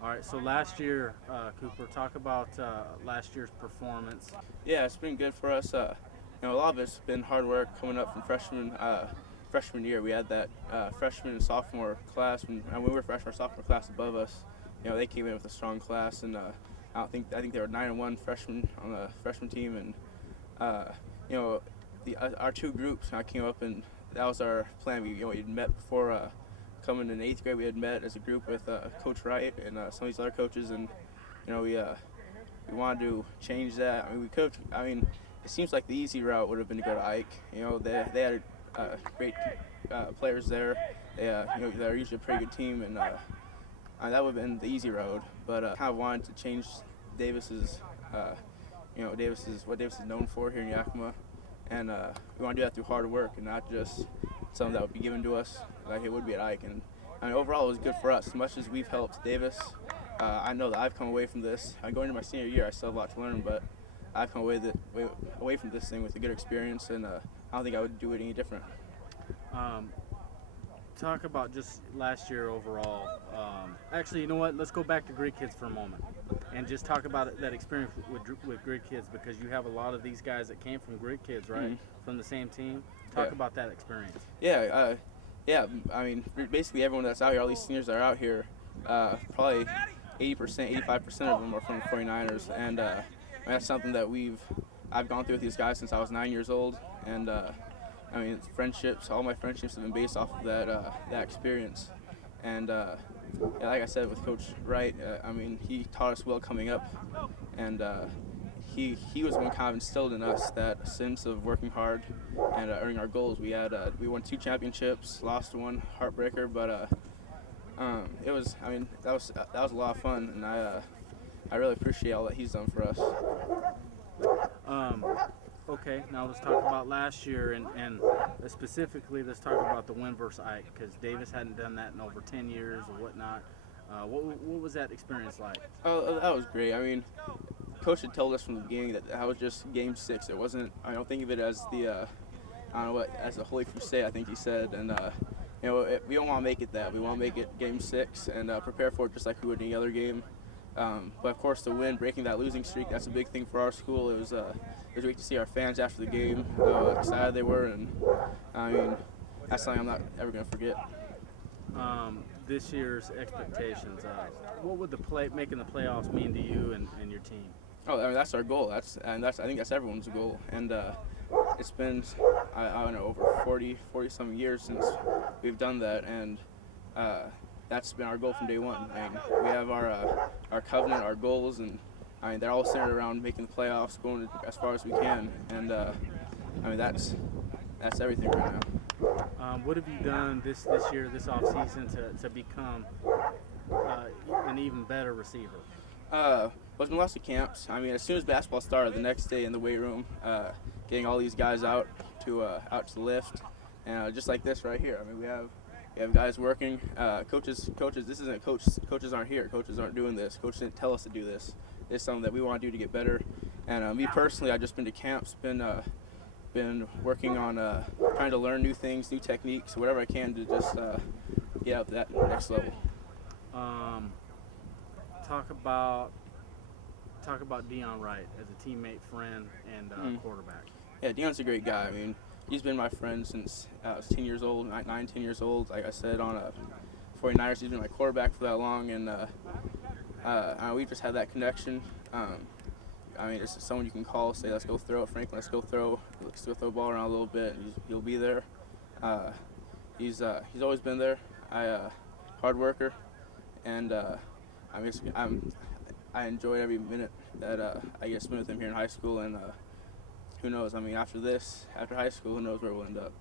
All right, so last year, Cooper, talk about last year's performance. Yeah, it's been good for us. A lot of it's been hard work coming up from freshman year. We had that freshman and sophomore class when we were freshman or sophomore class above us. They came in with a strong class, and I think they were 9-1 freshmen on the freshman team, and uh, you know, our two groups came up, and that was our plan. We had met before coming in eighth grade. We had met as a group with Coach Wright and some of these other coaches, and you know we wanted to change that. I mean, we could. I mean, it seems like the easy route would have been to go to Ike. They had great players there. They're usually a pretty good team, and that would have been the easy road. But kind of wanted to change Davis's, Davis's what Davis is known for here in Yakima, and we want to do that through hard work and not just something that would be given to us like it would be at Ike. And I mean, overall, it was good for us. As much as we've helped Davis, I know that I've come away from this. Going into my senior year, I still have a lot to learn, but I've come away from this thing with a good experience, and I don't think I would do it any different. Um, Talk about just last year overall. Actually, you know what? Let's go back to Grid Kids for a moment and just talk about that experience with Grid Kids, because you have a lot of these guys that came from Grid Kids, right? Mm-hmm. From the same team. Talk Yeah. about that experience. Yeah. I mean, basically everyone that's out here, all these seniors that are out here, probably 80%, 85% of them are from the 49ers, and that's something that I've gone through with these guys since I was 9 years old, and I mean, all my friendships have been based off of that experience, and like I said with Coach Wright, I mean, he taught us well coming up, and he was the one kind of instilled in us that sense of working hard and earning our goals. We won 2 championships, lost one, heartbreaker, but it was, I mean, that was a lot of fun, and I really appreciate all that he's done for us. Um, okay, now let's talk about last year, and specifically let's talk about the win versus Ike, because Davis hadn't done that in over 10 years or whatnot. What was that experience like? Oh, that was great. I mean, Coach had told us from the beginning that was just Game 6. It wasn't. I don't think of it as I don't know what, as a Holy Crusade. I think he said, and we don't want to make it that. We want to make it Game 6 and prepare for it just like we would any other game. But of course, the win, breaking that losing streak, that's a big thing for our school. It was great to see our fans after the game, how excited they were, and I mean, that's something I'm not ever going to forget. This year's expectations. What would making the playoffs mean to you and your team? Oh, I mean, that's our goal. I think that's everyone's goal, and it's been I don't know, over 40 some years since we've done that, and that's been our goal from day one. I mean, we have our covenant, our goals, and I mean, they're all centered around making the playoffs, going as far as we can, and I mean, that's everything right now. What have you done this year, this offseason, to become an even better receiver? Was in lots of camps. I mean, as soon as basketball started, the next day in the weight room, getting all these guys out to the lift, and just like this right here. I mean, we have guys working. Coaches. This isn't coach. Coaches aren't here. Coaches aren't doing this. Coaches didn't tell us to do this. It's something that we want to do to get better. And me personally, I've just been to camps. Been working on trying to learn new things, new techniques, whatever I can to just get out to that next level. Um, talk about Dion Wright as a teammate, friend, and quarterback. Yeah, Deion's a great guy. I mean, he's been my friend since I was 10 years old, 10 years old. Like I said, on 49ers, he's been my quarterback for that long, and we've just had that connection. I mean, it's someone you can call, say, let's go throw it, Franklin, let's go throw the ball around a little bit. He'll be there. He's always been there. Hard worker, and I enjoy every minute that I get to spend with him here in high school, and who knows? I mean, after high school, who knows where we'll end up?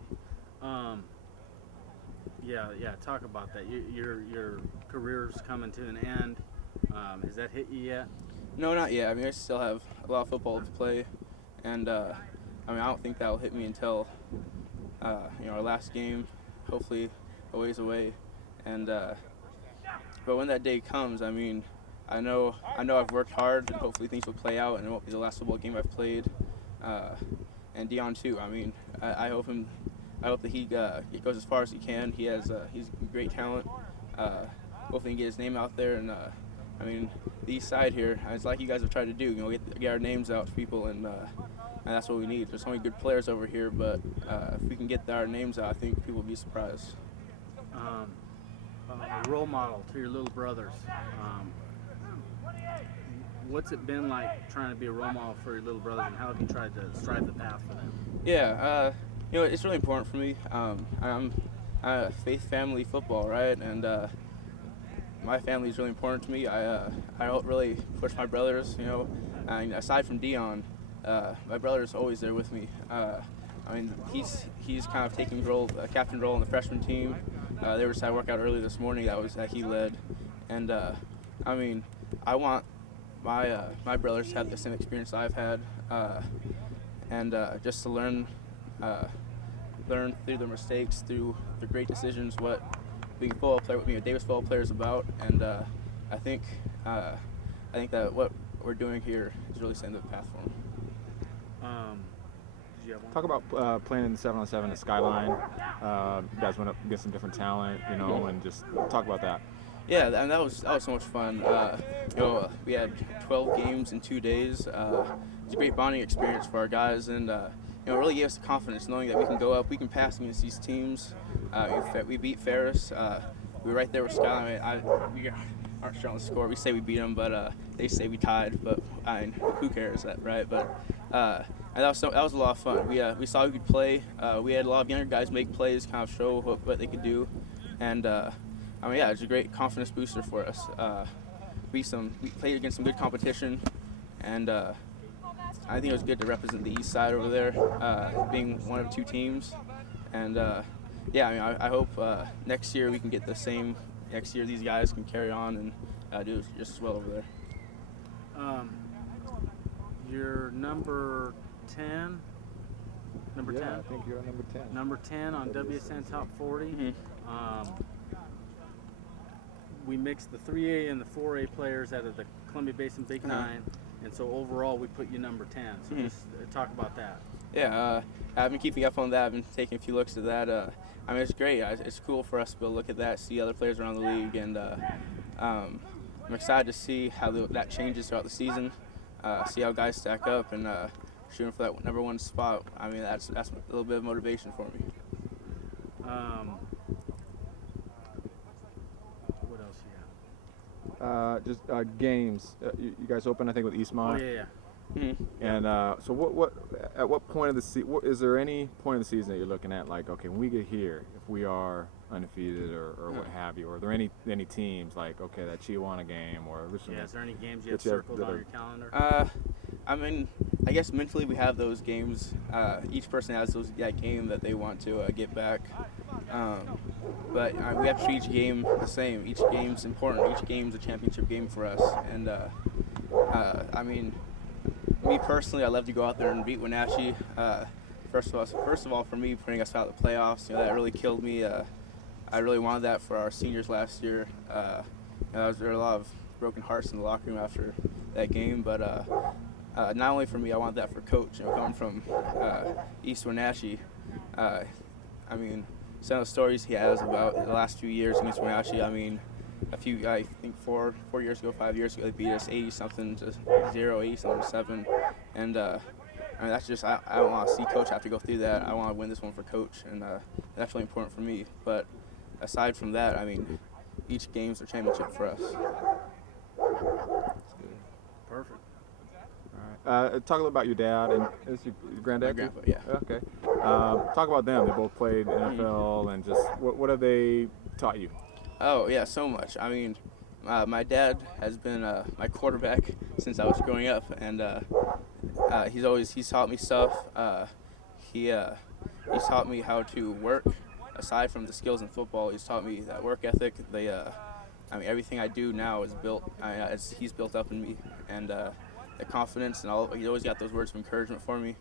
Yeah. Talk about that. Your career's coming to an end. Has that hit you yet? No, not yet. I mean, I still have a lot of football to play, and I mean, I don't think that'll hit me until our last game, hopefully a ways away, and but when that day comes, I mean, I know I've worked hard, and hopefully things will play out, and it won't be the last football game I've played, and Dion too. I mean, I hope that he goes as far as he can. He's great talent. Hopefully he can get his name out there, and I mean, the East Side here, it's like you guys have tried to do. Get our names out to people, and that's what we need. There's so many good players over here, but if we can get our names out, I think people will be surprised. A role model to your little brothers. What's it been like trying to be a role model for your little brothers, and how have you tried to stride the path for them? Yeah, it's really important for me. I'm faith family football, right? And my family is really important to me. I don't really push my brothers, and aside from Dion, my brother is always there with me. I mean, he's kind of taking a captain role in the freshman team. They were just at workout early this morning that he led, and I mean, I want my brothers to have the same experience I've had, and just to learn through their mistakes, through the great decisions, what being a Davis football player is about, and I think that what we're doing here is really setting the path for them. Did you have one? Talk about playing in the 7-on-7 at Skyline. You guys went up against some different talent, and just talk about that. Yeah, and that was so much fun. We had 12 games in 2 days. It was a great bonding experience for our guys, and it really gave us the confidence knowing that we can go up, we can pass against these teams. We beat Ferris. We were right there with Skyline. We aren't sure on the score. We say we beat them, but they say we tied. But who cares, right? But and that was a lot of fun. We saw we could play. We had a lot of younger guys make plays, kind of show what they could do, and it was a great confidence booster for us. We played against some good competition, and I think it was good to represent the East Side over there, being one of two teams. And I hope next year we can get the same. Next year these guys can carry on and do just as well over there. You're number 10. Number 10. I think you're number 10. Number 10 on WSN Top 40. Mm-hmm. We mixed the 3A and the 4A players out of the Columbia Basin Big Nine, and so overall we put you number 10. So just talk about that. Yeah, I've been keeping up on that. I've been taking a few looks at that. It's great. It's cool for us to be able to look at that, see other players around the league, and I'm excited to see how that changes throughout the season. See how guys stack up and shooting for that number one spot. I mean, that's a little bit of motivation for me. What else you got? Just games. You guys open, I think, with Eastmont. Oh yeah. Mm-hmm. And so at what point of the season, is there any point of the season that you're looking at, like, okay, when we get here, if we are undefeated or what have you, or are there any teams like, okay, that Chihuahua game or Richmond? Yeah, is there any games you have circled on your calendar? I guess mentally we have those games. Each person has that game that they want to get back. But we have to treat each game the same. Each game's important. Each game's a championship game for us. And me personally, I love to go out there and beat Wenatchee. First of all, for me, putting us out of the playoffs, that really killed me. I really wanted that for our seniors last year. There were a lot of broken hearts in the locker room after that game, but not only for me, I wanted that for Coach. Coming from East Wenatchee, some of the stories he has about the last few years against Wenatchee. I think 5 years ago, they beat us 80-something to 0, 80-something to 7, and that's just I don't want to see Coach have to go through that. I want to win this one for Coach, and that's really important for me. But aside from that, each game's a championship for us. Perfect. All right. Talk a little about your dad and is your granddad. My grandpa, yeah. Okay. Talk about them. They both played NFL, and just what have they taught you? Oh yeah, so much. My dad has been my quarterback since I was growing up, and he's taught me stuff. He's taught me how to work. Aside from the skills in football, he's taught me that work ethic. Everything I do now is built. He's built up in me, and the confidence and all. He's always got those words of encouragement for me,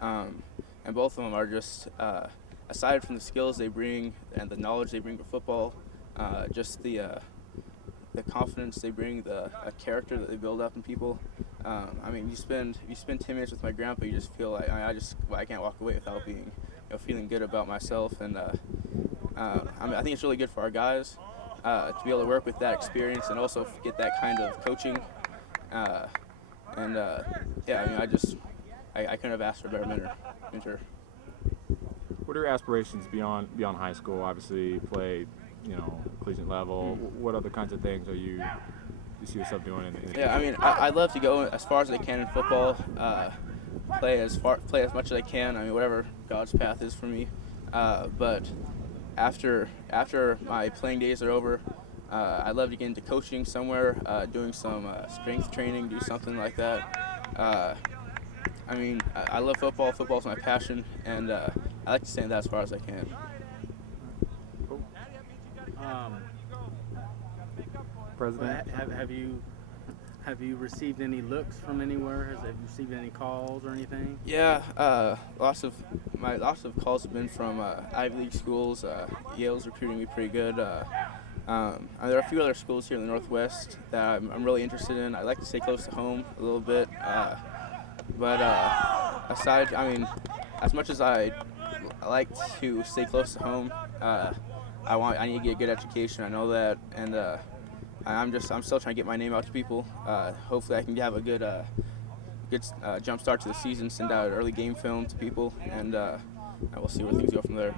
and both of them are just aside from the skills they bring and the knowledge they bring to football. Just the confidence they bring, the character that they build up in people. You spend 10 minutes with my grandpa, you just feel like I can't walk away without being, feeling good about myself. And I think it's really good for our guys. to be able to work with that experience and also get that kind of coaching. Yeah, I mean, I couldn't have asked for a better mentor. What are your aspirations beyond high school? Obviously, you played, collegiate level. What other kinds of things you see yourself doing in the future? Yeah, I mean, I'd love to go as far as I can in football. Play as much as I can. I mean, whatever God's path is for me. But after my playing days are over, I'd love to get into coaching somewhere, doing some strength training, do something like that. I mean, I love football. Football's my passion, and I like to stay in that as far as I can. President? Have you received any looks from anywhere? Have you received any calls or anything? Yeah, lots of calls have been from Ivy League schools. Yale's recruiting me pretty good. There are a few other schools here in the Northwest that I'm really interested in. I like to stay close to home a little bit, but I mean, as much as I like to stay close to home, I need to get a good education. I know that, and I'm still trying to get my name out to people. Hopefully, I can have a good jump start to the season. Send out early game film to people, and we'll see where things go from there.